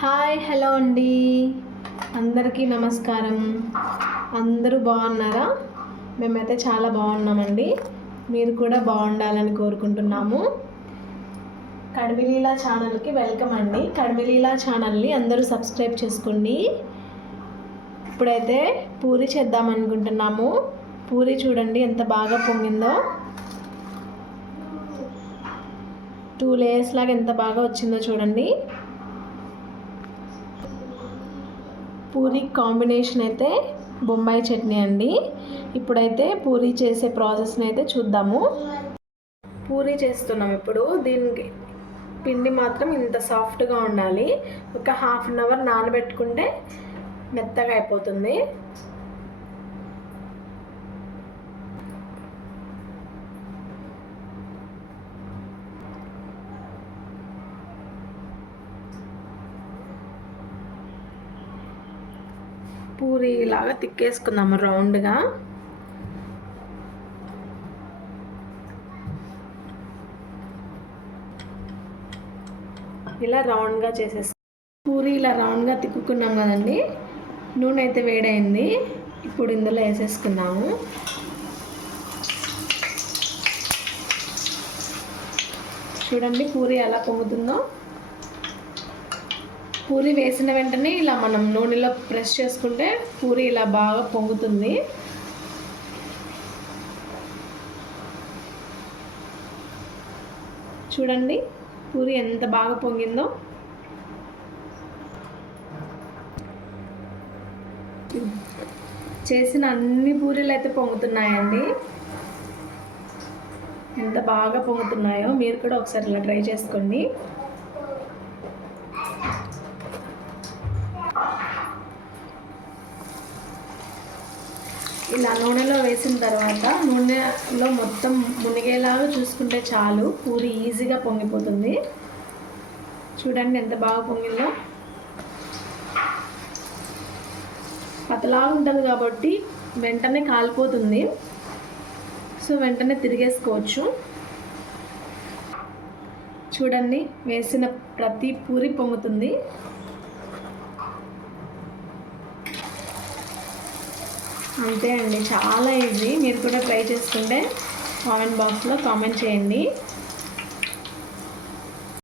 Hi hello అండి. అందరికీ నమస్కారం. అందరూ బాగున్నారా? మేమైతే చాలా బాగున్నామండి. మీరు కూడా బాగుండాలని కోరుకుంటున్నాము. కడిమిలీలా ఛానల్కి వెల్కమ్ అండి. కడిమిలీలా ఛానల్ని అందరూ సబ్స్క్రైబ్ చేసుకోండి. ఇప్పుడైతే పూరి చేద్దాం అనుకుంటున్నాము. పూరి చూడండి ఎంత బాగా పొంగిందో. టూ లేయర్స్ లాగా ఎంత బాగా వచ్చిందో చూడండి. పూరి కాంబినేషన్ అయితే బొంబాయి చట్నీ అండి. ఇప్పుడైతే పూరి చేసే ప్రాసెస్ని అయితే చూద్దాము. పూరి చేస్తున్నాం ఇప్పుడు. దీనికి పిండి మాత్రం ఇంత సాఫ్ట్గా ఉండాలి. ఒక హాఫ్ అన్ అవర్ నానబెట్టుకుంటే మెత్తగా అయిపోతుంది. పూరి లాగా తిక్కేసుకుందాము రౌండ్గా. ఇలా రౌండ్గా చేసేసి. పూరి ఇలా రౌండ్గా తిక్కుకున్నాం కదండి. నూనె అయితే వేడైంది. ఇప్పుడు ఇందులో వేసేసుకున్నాము చూడండి పూరి ఎలా పొంగుతుందో. పూరి వేసిన వెంటనే ఇలా మనం నూనెలో ప్రెస్ చేసుకుంటే పూరి ఇలా బాగా పొంగుతుంది. చూడండి పూరి ఎంత బాగా పొంగిందో. చేసిన అన్ని పూరీలు అయితే పొంగుతున్నాయండి. ఎంత బాగా పొంగుతున్నాయో మీరు కూడా ఒకసారి ఇలా ట్రై చేసుకోండి. ఇలా నూనెలో వేసిన తర్వాత నూనెలో మొత్తం మునిగేలాగా చూసుకుంటే చాలు. పూరి ఈజీగా పొంగిపోతుంది. చూడండి ఎంత బాగా పొంగిందో. పతలాగా ఉంటుంది కాబట్టి వెంటనే కాలిపోతుంది. సో వెంటనే తిరిగేసుకోవచ్చు. చూడండి వేసిన ప్రతి పూరి పొంగుతుంది. అంతే అండి చాలా ఈజీ మీరు కూడా ట్రై చేసుకుంటే కామెంట్ బాక్స్లో కామెంట్ చేయండి.